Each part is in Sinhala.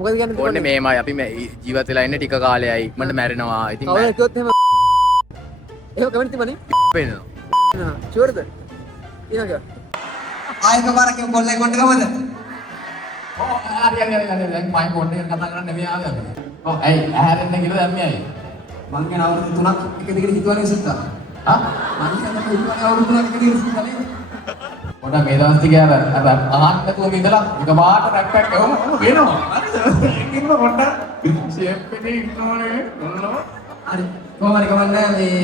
මොකද කියන්නේ ඕනේ මේමයි අපි මේ ජීවත් වෙලා ඉන්නේ ටික කාලයයි ඉක්මනට මැරෙනවා. ඉතින් කවුරු කිව්වොත් එහෙම ඒක කමෙන්ට් තිබුණේ වෙනවා. ෂුවර්ද ඊනක ආයෙක පාරක් කොල්ලයි කොට ගමද? ඔව් හරි දැන් මම පොඩ්ඩක් කතා කරන්න නෙමෙයි ආවේ. ඔව් ඇයි ඇහැරෙන්න කියලා දැම්මේ ඇයි? මං කියන අවුරුදු 3ක් එක දිගට හිතුවනේ ඉස්සුත්තා. හා? මං කියන හිතුවනේ අවුරුදු 3ක් එක දිගට ඉස්සුත්තා නේද? පොඩ්ඩක් මේ දවස් ටික අර අහන්න නැතුව ඉඳලා එක පාට රැක් රැක් එවම වෙනවා. හරිද? ඉන්න පොඩ්ඩක් ෂේප් එකේ ඉන්නවනේ. ඔන්නෝ. හරි. කොහොම හරි කමන්නේ මේ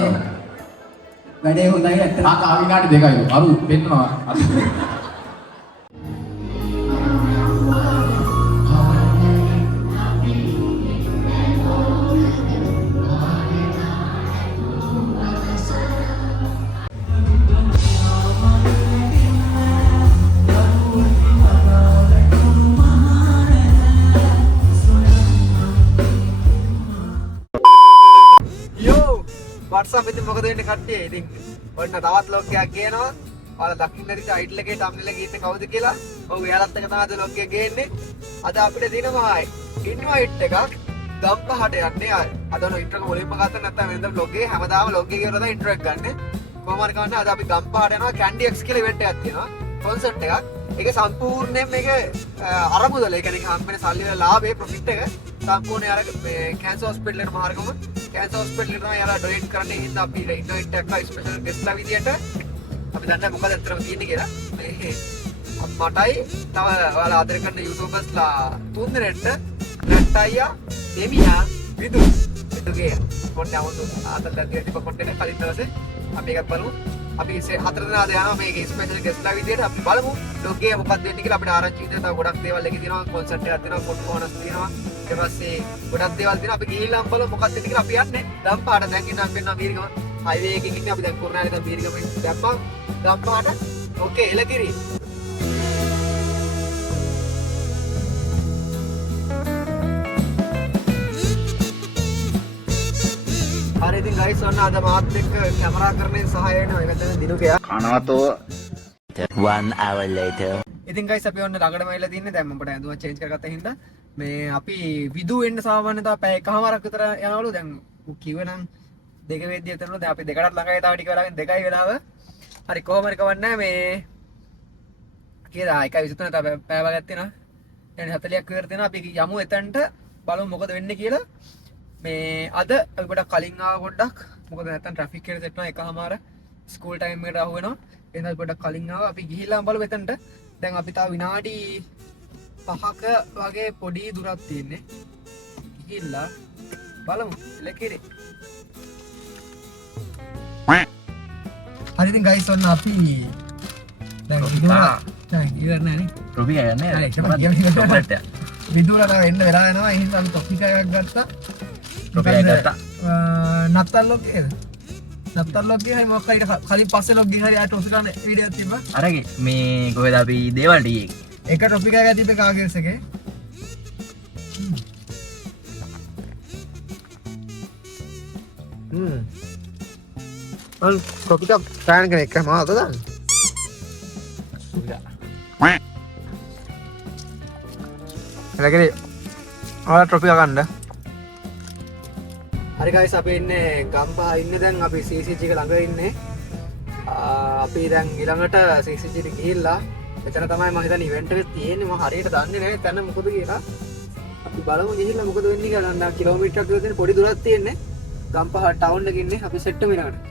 වැඩේ හොඳයි ඇත්තට. ආ විනාඩි දෙකයි. අරු පෙන්නවා. WhatsApp ඉතින් මොකද වෙන්නේ කට්ටිය? ඉතින් ඔන්න තවත් ලොග් එකක් ගේනවා. ඔයාලා දකින්න ඇති ටයිටල් එකේ thumbnail එකේ ඉන්නේ කවුද කියලා. ඔව් එයාලත් එක තමයි ලොග් එක ගේන්නේ. අද අපිට දිනවා ඉන්වයිට් එකක් ගම්පහට යන්නේ. අද ඔන්න ඉන්ට්‍රෝ එක මුලින්ම ගත්තා නැත්නම් වෙනද බ්ලොග් එකේ හැමදාම ලොග් එකේ ඉවරලා ඉන්ට්‍රෝ එක ගන්න. කොහොම හරි කවන්න අද අපි ගම්පහට යනවා Candy X කියලා ඉවෙන්ට් එකක් තියෙනවා. කොන්සර්ට් එකක්. ඒක සම්පූර්ණයෙන් මේක අරමුදල. ඒ කියන්නේ හම්බෙන සල්ලි වල ලාභේ ප්‍රොෆිට් එක සම්පූර්ණයෙන් අර කැන්සර් හොස්පිටල් එකට මාර්ගම කැන්සර් හොස්පිටල් එකට යාලා ඩොනේට් කරන්න හින්දා අපි ඉන්වයිට් එකක් ආයි ස්පෙෂල් ගෙස්ට්ලා විදියට අපි දන්නේ මොකද අතරම තියෙන්නේ කියලා. මටයි තව ඔයාලා ආදර කරන YouTubers-ලා තුන් දෙනෙක්ට නැට් අයියා දෙමියා විදුගේ කොණ්ඩේ අමුතු ආතල් දැක්කේ තිබ්බ කොණ්ඩේ කලින් දවසේ අපි එකක් බලමු. අපි හතර දෙනා යනවා මේකේ ස්පෙෂල් ගෙස්ට්ලා විදියට අපි බලමු ලොග් එක මොකක්ද වෙන්නේ කියලා. අපිට ආරංචි විදියට තව ගොඩක් දේවල් එකේ තියෙනවා. කොන්සර්ට් එකක් තියෙනවා, ෆොටෝ බෝනස් තියෙනවා. ඊට පස්සේ ගොඩක් දේවල් තියෙනවා. අපි ගිහිල්ලා බලමු මොකක්ද වෙන්නේ කියලා. අපි යන්නේ ගම්පාට. දැන් ඉන්න අපි වෙනවා මීරිගම හයිවේ එකකින් ඉන්නේ. අපි දැන් කුරුණෑගල දැන් මීරිගම දැම්මා ගම්පාට. ඕකේ එලකිරි. හරි ඉතින් ගයිස් ඔන්න අද මාත් එක්ක කැමරා කරන්නේ සහාය වෙනවා. ඒක තමයි දිනුකයා. කනවතෝ 1 hour later. ඉතින් ගයිස් අපි ඔන්න ළඟටම ඇවිල්ලා තින්නේ. දැන් මම පොඩ ඇඳුම චේන්ජ් කරගත්ත හින්දා මේ අපි විදු වෙන්න සාමාන්‍යයෙන් පැය එකමාරක් විතර යනවලු. දැන් කිව්වනම් දෙක වෙද්දී එතනලු. දැන් අපි දෙකටත් ළඟයි තව ටික වෙලාවෙන් 2යි වෙලාව. හරි කොහොම හරි කවන්නේ මේ කීයද 1:23 තව පැය වගේක් තියෙනවා. දැන් 40ක් විතර තියෙනවා. අපි යමු එතනට බලමු මොකද වෙන්නේ කියලා. මේ අද අපි පොඩක් කලින් ආව පොඩ්ඩක්. මොකද නැත්තම් ට්‍රැෆික් එකට සෙට් වෙනවා එකමාර ස්කූල් ටයිම් එකට අහු වෙනවා. එහෙනම් පොඩක් කලින් ආවා. අපි ගිහිල්ලා බලමු එතනට. දැන් අපි තාම විනාඩි 5ක වගේ පොඩි දුරක් තියෙන්නේ. ගිහිල්ලා බලමු ලෙකිරි. හරි ඉතින් ගයිස් ඔන්න අපි දැන් ඉන්නවා. දැන් ඉවර නැහැ නේ. ටොපික් එක යන්නේ. හරි කොහොමද? විදුරට වෙන්න වෙලා යනවා. එහෙනම් අපි ටොපික් එකක් ගත්තා. ටොපික් එකක් ගත්තා. නත්තල් ලොග් එකද? නත්තල් ලොග් එකයි මොකක් හරි කලින් පස්සේ ලොග් එකක් හරි ආ ටොපික් ගන්න වීඩියෝක් තිබ්බා. අරගේ මේ කොහෙද අපි දේවල් ටිකේ එක ටොපික් එකක් තිබ්බේ කාගෙස් එකේ. අන් ටොපික් එක ප්ලෑන් කරන එක මාත දාන්න. ලකරි ආලා ටොපික් එක ගන්න. හරි ගයිස් අපි ඉන්නේ ගම්පහ ඉන්නේ දැන් අපි CCG එක ළඟ ඉන්නේ. අපි දැන් ඊළඟට CCG එකට ගිහිල්ලා එතන තමයි මම හිතන්නේ ඉවෙන්ට් එක තියෙන්නේ. මම හරියට දන්නේ නැහැ එතන මොකද කියලා. අපි බලමු ගිහිල්ලා මොකද වෙන්නේ කියලා. නම් කිලෝමීටරයක් විතර තියෙන පොඩි දුරක් තියෙන්නේ. ගම්පහ ටවුන් එකේ ඉන්නේ. අපි සෙට් වෙමු ඊළඟට.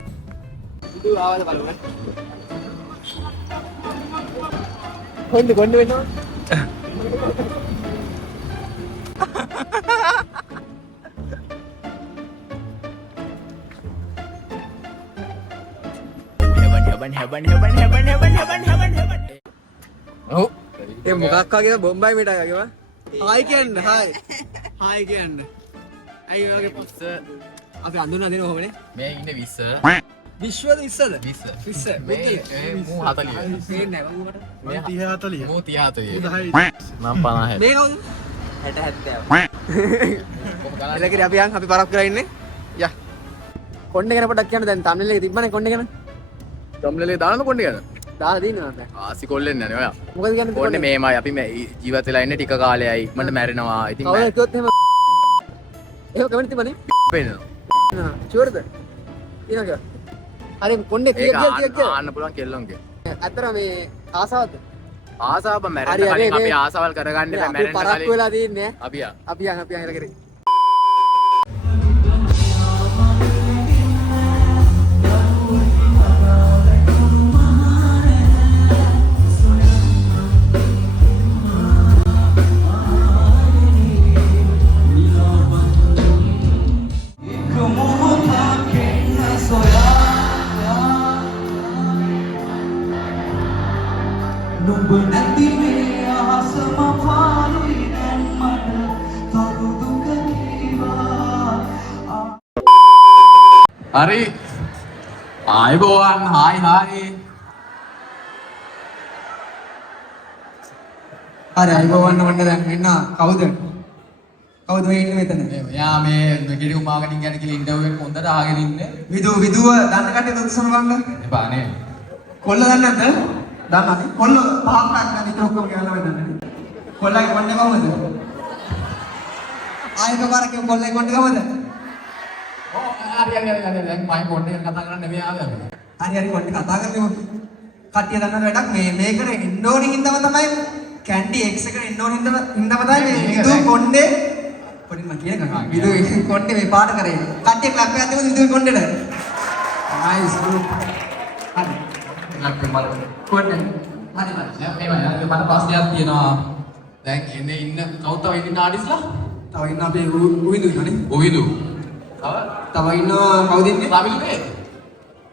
ඉදු ආවද බලමු. කොණ්ඩේ වෙනවා. ඔව් ඒ මොකක් වගේද බොම්බයි මිටයි වගේම හායි කියන්න හායි කියන්න අයි වගේ පස්ස අපි අඳුරන දෙන කොහොමනේ මේ ඉන්නේ 20 විශ්වද 20ද 20 මේ මූ 40 පේන්නේ නැහැ මම මේ 30 40 මූ 30 40 මම 50 මේ කවුද 60 70. එලකිරි අපි යන් අපි පරක් කරලා ඉන්නේ යා කොණ්ඩේ ගැන පොඩ්ඩක් කියන්න දැන් thumbnail එකේ තිබ්බනේ කොණ්ඩේ ගැන thumbnail එක දාන්නද කොණ්ඩේ ගැන දාලා දිනනවද? ආසි කොල්ලෙන් නෑ ඔයා. මොකද කියන්නේ? ඕන්නේ මේමයි අපි මේ ජීවත් වෙලා ඉන්නේ ටික කාලයයි. මට මැරෙනවා. ඉතින් කවුරු හිතුවත් එහෙම ඒක කමෙන්ට් තිබ්බනේ. වෙනවා. ෂුවර්ද? ඊනක. හරි කොණ්ඩේ ඒක ආන්න පුළුවන් කෙල්ලොන්ගේ. අතර මේ ආසාවද? ආසාව හරි, මැරෙන්න හරි, කලින් අපි මේ- ආසාවල් කරගන්න බෑ අපි මැරෙන්න පරක්කු කලින්. වෙලා තින්නේ. අපි යා. අපි යන් හෙල කරේ. නුඹ නැති මේ අහසම පාළුයි දැන් මට තරු දුක කීවා හරි. ආයුබෝවන්. Hi hi. හරි අයිබෝවන්න වන්න දැන් එන්න කවුද? කවුද මේ ඉන්නේ මෙතන? මෙයා මේ ගෙඩි උමාගෙන යන කියලා ඉන්ටර්විව් එක හොඳට අහගෙන ඉන්නේ. විදුව දන්න කට්ටිය දුස්සන ගන්න. එපා නේ. කොල්ල දන්නේ නැද්ද? දන්නනේ. කොල්ල පහක් ගන්න ඉතින් ඔක්කොම කියලා වෙන්නේ. කොල්ලගේ කොණ්ඩේ කොහමද? ආයෙක පාරක කොල්ලගේ කොණ්ඩේ කොහමද? ඔව් හරි දැන් මම පොඩ්ඩක් කතා කරන්න නෙමෙයි ආවේ. හරි කොණ්ඩේ කතා කරන්නේ කට්ටිය දන්න වැඩක් මේකට එන්න ඕනේ හින්දාම තමයි කැන්ඩි X එකට එන්න ඕනේ හින්දාම තමයි මේ විදුව කොණ්ඩේ පොඩි මම කියන ගමන් විදුව කොණ්ඩේ මේ පාට කරේ. කට්ටිය ක්ලබ් එකක් දෙමු විදුව කොණ්ඩේට. Nice group. හරි. ලක්ක මල. කොණ්ඩේ. හරි දැන් මේවයි මට ප්‍රශ්නයක් තියෙනවා. දැන් එන්නේ ඉන්න කවුද තව ඉන්න ආටිස්ලා? තව ඉන්න අපේ උවිදු ඉන්නනේ. ඔවිදු. තව ඉන්න කවුද ඉන්නේ? රවිල්නේ.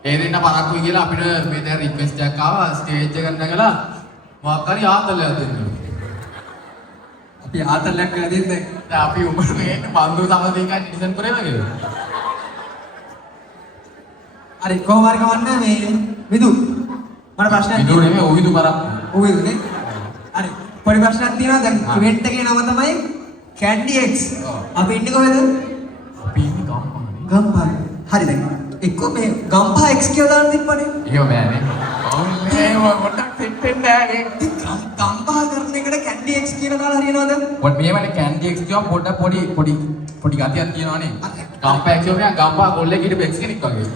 ඒ දෙන්න පරක්කුයි කියලා අපිට මේ දැන් රික්වෙස්ට් එකක් ආවා ස්ටේජ් එකට නැගලා මොකක් හරි ආතල්ලයක් දෙන්න. අපි ආතල්ලයක් කරලා දෙන්නේ. දැන් අපි උඹට මේ බන්දු සමදේකන් ඩිසයින් කරේද කියලා. හරි කොහොම හරි කවන්න මේ විදු මට ප්‍රශ්නයක් විදු නෙමෙයි ඔවිදු පරක්. උවිදුනේ. හරි පොඩි ප්‍රශ්නයක් තියෙනවා දැන් ඉවෙන්ට් එකේ නම තමයි කැන්ඩි X. අපි ඉන්නේ කොහෙද? අපි ඉන්නේ ගම්පහනේ. ගම්පහ. හරි දැන් එක්ක මේ ගම්පහ X කියලා දාන්න තිබ්බනේ. එහෙම බෑනේ. ඔන්නේ මොකටද දෙන්නේ නැහැ. ගම්පහ කරන එකට කැන්ඩි X කියලා දාලා හරියනවද? පොඩ් මේවනේ කැන්ඩි එක්ස් කියවම පොඩි ගතියක් තියෙනවානේ. ගම්පා එක්ස් කියවම ගම්පා ගොල්ලේ කිඩ එක්ස් කෙනෙක් වගේ.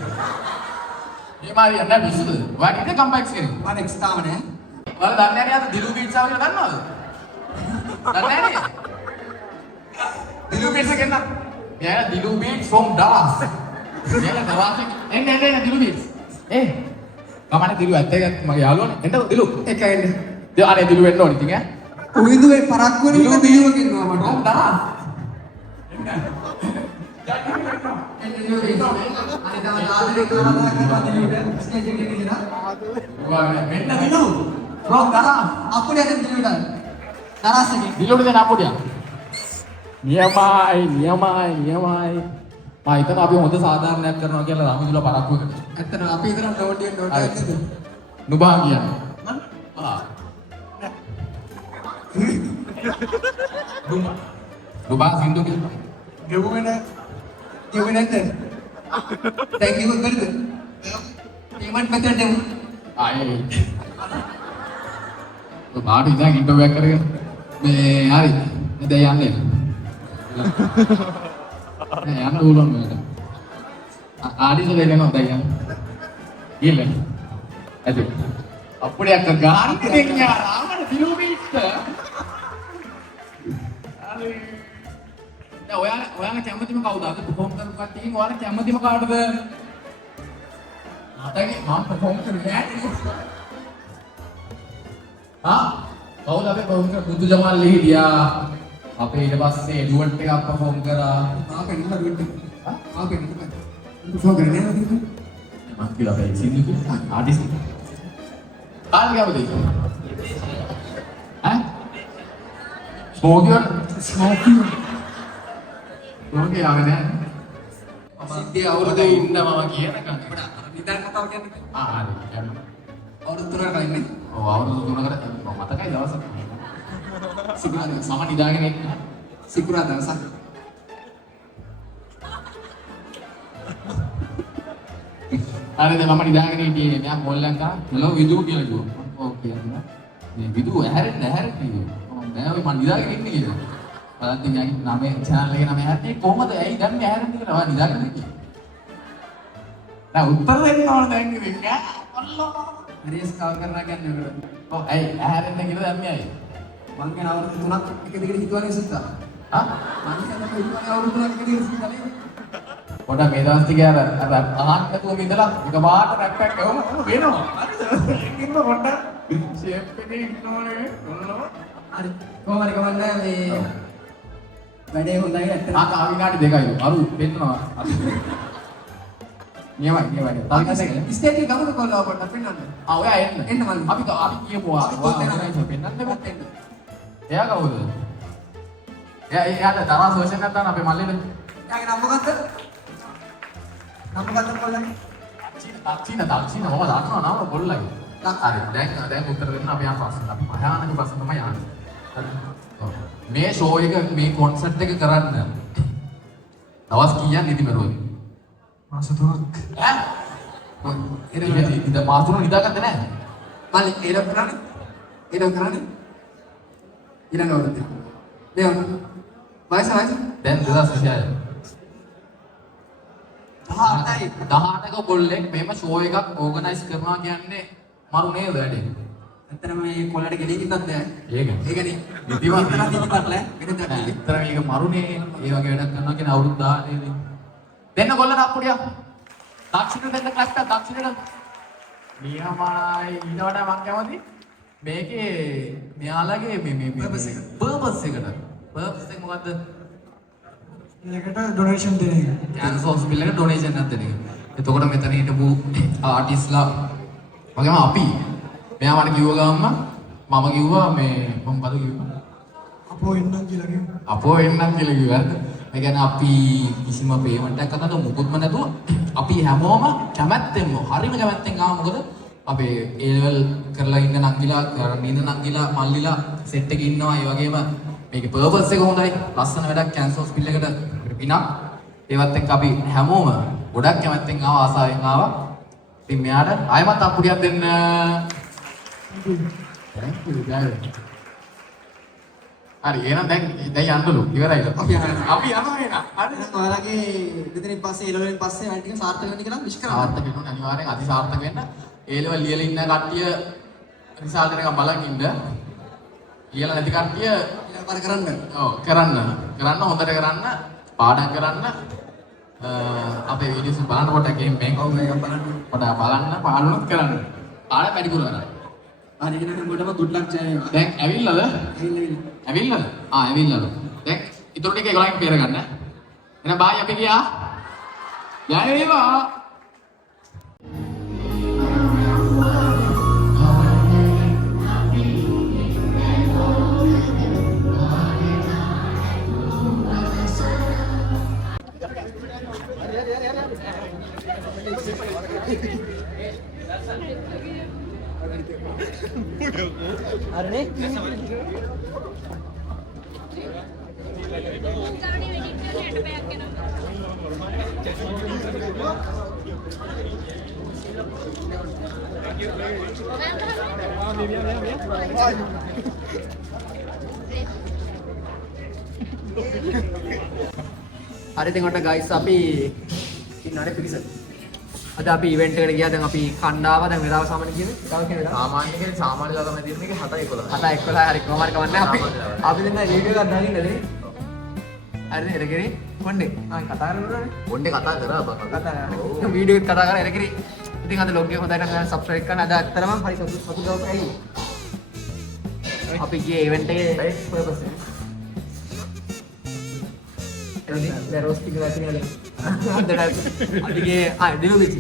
මේ මාරි යන්න විසුද? ඔයාට ඉන්නේ ගම්පා එක්ස් කෙනෙක්. මම X තාම නෑ. ඔයාලා දන්නේ නැහැ නේද දිලු බීට්ස් ආව කියලා දන්නවද? දන්නේ නැහැ නේද? දිලු බීට්ස් කෙනා. මෙයා දිලු බීට්ස් from Dallas. මෙයා Dallas එන්න දිලු බීට්ස්. ගමන දිලු ඇත්ත එක මගේ යාළුවනේ. එන්න දිලු. එක එන්න. අනේ දිලු වෙන්න ඕනේ ඉතින් ඈ. උවිදුවේ පරක්කු වෙන දිලු එක දිනුව කියනවා මට. from Dallas. මෙන්න දිලු from Dallas. අපුඩියට දිනුවට. තරස්සකින්. දිලුට දෙන අපුඩියක්. නියමයි. මා හිතන අපි හොඳ සාධාරණයක් කරනවා කියලා රාමිදුල පරක්කු එකට. ඇත්තටම අපි ඉතන නෝටියෙන් නෝටියක් නුබා කියන්නේ. නුබා සින්දු කියනවා. ගෙවුවේ නැද්ද? දැන් කිව්වොත් බැරිද? පේමන්ට් මෙතන දෙමු. ආයේ. නුබාට ඉතින් ඉන්ටර්විව් එකක් කරගෙන මේ හරි. දැන් යන්නේ. නෑ යන්න ඕලොන් මේක. ආඩිස දෙන්නෝ දැන් යන්න. ගිල්ල. ඇද. අපුඩියක් ගන්න දෙන්න ආමන දිලුබීට්ට. හරි. දැන් ඔයාලා කැමතිම කවුද? අද perform කරපු කට්ටියන් ඔයාලා කැමතිම කාටද? මටගේ මම perform කරන්නේ ආ කවුද අපි perform කර බුදු ජමාල් හිටියා. අපේ ඊට පස්සේ ඩුවට් එකක් perform කරා. ආපෙන් නේද? ආපෙන් නේද? perform කරන්නේ නේද? මම කියලා බෑ සින්දු කියලා ආටිස්ට්. කාල් ගාවද? ඈ? ස්මෝකියෝ ආවේ නෑ. සිද්ධිය අවුරුදු අවුරුදු ඉන්න මම කියනකම්. නිදාන කතාව කියන්නේ. හරි. යන්න. අවුරුදු 3කට කලින් ඔව් අවුරුදු 3කට මතකයි දවසක්. සිකුරාදා සම නිදාගෙන ඉන්න. සිකුරාදා දවසක්. අර දැන් මම නිදාගෙන හිටියේ මෙයා කෝල්ලෙන් කරා හලෝ විදු කියලා කිව්වා. ඔව් කියලා. මේ විදු ඇහැරෙන්නේ මම මම නිදාගෙන ඉන්නේ කියලා. බලන්න මෙයාගේ නමේ channel එකේ නම හැටි කොහමද ඇයි දැන් මේ ඇහැරෙන්නේ කියලා මම නිදාගෙන ඉන්නේ. දැන් උත්තර දෙන්න ඕන දැන් ඉතින් අල්ලා හරිස් කවර් කරනවා කියන්නේ උකට. ඔව් ඇයි ඇහැරෙන්නේ කියලා දැන් මෙයයි. මං කියන අවුරුදු 3ක් එක දිගට හිතුවනේ සුද්දා. හා මං කියන හිතුවනේ අවුරුදු 3ක් එක දිගට සුද්දා නේද? පොඩක් මේ දවස් ටික අර අහන්න නැතුවම ඉඳලා එක පාට රැක් රැක් ගවම වෙනවා. හරිද? ඉන්න පොඩ්ඩක් ෂේප් එකේ ඉන්නෝනේ. ඔන්නෝ. හරි. කොහොම හරි කමන්නේ මේ වැඩේ හොඳයි ඇත්තට. ආ විනාඩි දෙකයි. අරු දෙන්නවා. නියමයි. තාක්ෂණය. ස්ටේජ් එක ගමු කොල්ලව පොඩ්ඩක් පෙන්නන්න. ආ ඔයා එන්න. එන්න මල්ලි. අපි කියපුවා. පෙන්නන්න බෑ. එයා කවුද? එයාට තරහ සෝෂන් නැත්නම් අපේ මල්ලිද? එයාගේ නම මොකද්ද? නම මොකද්ද කොල්ලගේ? දක්ෂින මම දන්නවා නම කොල්ලගේ. හරි දැන් උත්තර දෙන්න අපි යන ප්‍රශ්න. අපි භයානක ප්‍රශ්න තමයි යන්නේ. හරි. මේ ෂෝ එක මේ කොන්සර්ට් එක කරන්න දවස් කීයක් නිදි මරුවද? මාස 3ක්. ඈ? ඉතින් මාස 3 නිදාගත්තේ නැහැ. මල්ලි ඒක කරන්නේ? ඊළඟ අවුරුද්දේ. දෙවන. වයස දැන් 2026. 18ක කොල්ලෙක් මෙහෙම ෂෝ එකක් ඕගනයිස් කරනවා කියන්නේ මරු නේද වැඩේ? ඇත්තටම මේ කොල්ලට ගෙලින්වත් නැහැ. ඒකනේ. නිදිමත නිදිමත නැහැ. වෙන දෙයක් නෙවෙයි. ඇත්තට මේක මරුනේ. ඒ වගේ වැඩක් කරනවා කියන්නේ අවුරුදු 10 නේ. දෙන්න කොල්ලට අප්පුඩියක්. දක්ෂිණ දෙන්න කට්ට දක්ෂිණට. නියමයි. ඊට වඩා මම කැමති මේකේ මෙයාලගේ මේ පර්පස් එකට. පර්පස් එක මොකද්ද? ඒකට ඩොනේෂන් දෙන එක. කැන්සර් හොස්පිටල් එකට ඩොනේෂන් එකක් දෙන එක. එතකොට මෙතන හිටපු ආටිස්ලා වගේම අපි මෙයා මට කිව්ව ගමන් මම කිව්වා මේ මම බද කිව්වා. අපෝ එන්නම් කියලා කිව්වා. ඒ කියන්නේ අපි කිසිම පේමන්ට් එකක් කරන්නද මුකුත්ම නැතුව අපි හැමෝම කැමැත්තෙන්ම හරිම කැමැත්තෙන් ආවා. මොකද අපේ A level කරලා ඉන්න නංගිලා නිඳ නංගිලා මල්ලිලා සෙට් එකේ ඉන්නවා. ඒ වගේම මේකේ පර්පස් එක හොඳයි. ලස්සන වැඩක් කැන්සර් හොස්පිටල් එකට පිනක්. ඒවත් එක්ක අපි හැමෝම ගොඩක් කැමැත්තෙන් ආවා ආසාවෙන් ආවා. ඉතින් මෙයාට ආයෙමත් අප්පුඩියක් දෙන්න. Thank you guys. හරි එහෙනම් දැන් යන්නලු ඉවරයිද? අපි යනවා එහෙනම්. හරි. ඔයාලගේ දෙදෙනෙක් පස්සේ එළවෙන් පස්සේ අය ටික සාර්ථක වෙන්න කියලා විශ් කරනවා. සාර්ථක වෙන්න අනිවාර්යෙන් අති සාර්ථක වෙන්න. ඒ ලෙවල් ලියලා ඉන්න කට්ටිය රිසල්ට් එක බලන් ඉන්න. ලියලා නැති කට්ටිය ඊළඟ කරන්න. ඔව් කරන්න හොඳට කරන්න පාඩම් කරන්න අපේ වීඩියෝස් බලන්න කොට ගේම් මේක ඔව් මේක බලන්න. පොඩ්ඩක් බලන්න පාඩම්ත් කරන්න. පාඩම් වැඩි කරලා කරන්න. හරි එහෙනම් ගොඩම good luck ජය වේවා. දැන් ඇවිල්ලාද? ඇවිල්ලා. ඇවිල්ලාද? දැන් ඊටු ටික ඒගොල්ලන් පෙර ගන්න. එහෙනම් බායි අපි ගියා. ජය වේවා. හරි ඉතින් ඔන්න ගයිස් අපි ඉන්නනේ පිරිස. අද අපි ඉවෙන්ට් එකට ගියා. දැන් අපි කණ්ඩායම දැන් වෙලාව සාමාන්‍ය කියන්නේ කවුද කියන වෙලාව? සාමාන්‍ය කෙනෙක් සාමාන්‍ය ලා තමයි තියෙන්නේ 7:11. 7:11 හරි කොහොම හරි කවන්නේ අපි දැන් වීඩියෝ එකක් දාගෙන ඉන්නනේ. හරිද එරකිරි මොන්නේ ආයි කතා කරනවනේ. මොන්නේ කතා කරා බං. කතා කරා. වීඩියෝ එක කතා කරා එරකිරි. ඉතින් අද ලොග් එක හොඳයි නම් සබ්ස්ක්‍රයිබ් කරන්න. අද ඇත්තටම හරි සතුටු දවසක් ඇයි. අපි ගියේ ඉවෙන්ට් එකේ පර්පස් එක. දැන් රෝස් ටික වැටෙන්නේ නැහැ. අදිගේ දිලු බීච්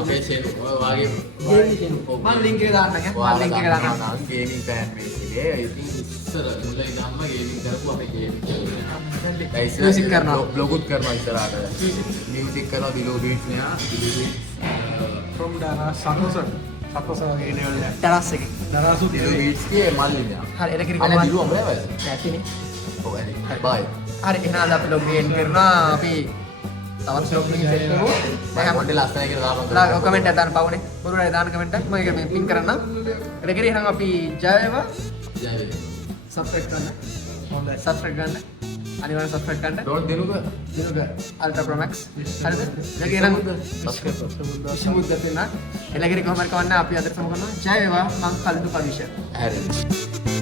අපේ ෂේප් වාගේ මම ලින්ක් එක දාන්නම් මම ලින්ක් එක දාන්නම් ගේමින් ෆෑන් බේස් එකේ ඉතින් ඉස්සර මුලින් ඉඳන්ම ගේමින් කරපු අපේ ගේමින් මියුසික් කරනවා බ්ලොගුත් කරනවා ඉස්සරහට මියුසික් කරනවා දිලු බීට්ස් නෑ Dilu beats from Dara Santosa වගේ නේවල ටරස් එකේ දරාසු දිලු බීට්ස් කියේ මල්ලිලා හරි එල කිරි අනේ දිලු අමරේ වයිද නැතිනේ ඔව් හරි බයි හරි එහෙනම් අපි ලොග් ඉන් කරනවා අපි තවත් ශ්ලෝක එකකින් සෙට් කරමු. දැන් මොඩල් ලස්සනයි කියලා දාපන්. කමෙන්ට් එකක් දාන්න පාවුනේ. බොරුවයි දාන්න කමෙන්ට් එකක්. මම ඒක මේ පින් කරන්නම්. රෙගරි එහෙනම් අපි ජය වේවා. ජය වේවා. සබ්ස්ක්‍රයිබ් කරන්න. හොඳයි. සබ්ස්ක්‍රයිබ් ගන්න. අනිවාර්යෙන් සබ්ස්ක්‍රයිබ් කරන්න. Don't Dinuka ultra pro max. හරිද? රෙගරි එහෙනම් විශ්මුද්ද තියෙනවා. එලගිරි කොහොමද කවන්න අපි අද සමු කරනවා. ජය වේවා. මං කල්දු පවිෂ. හරි.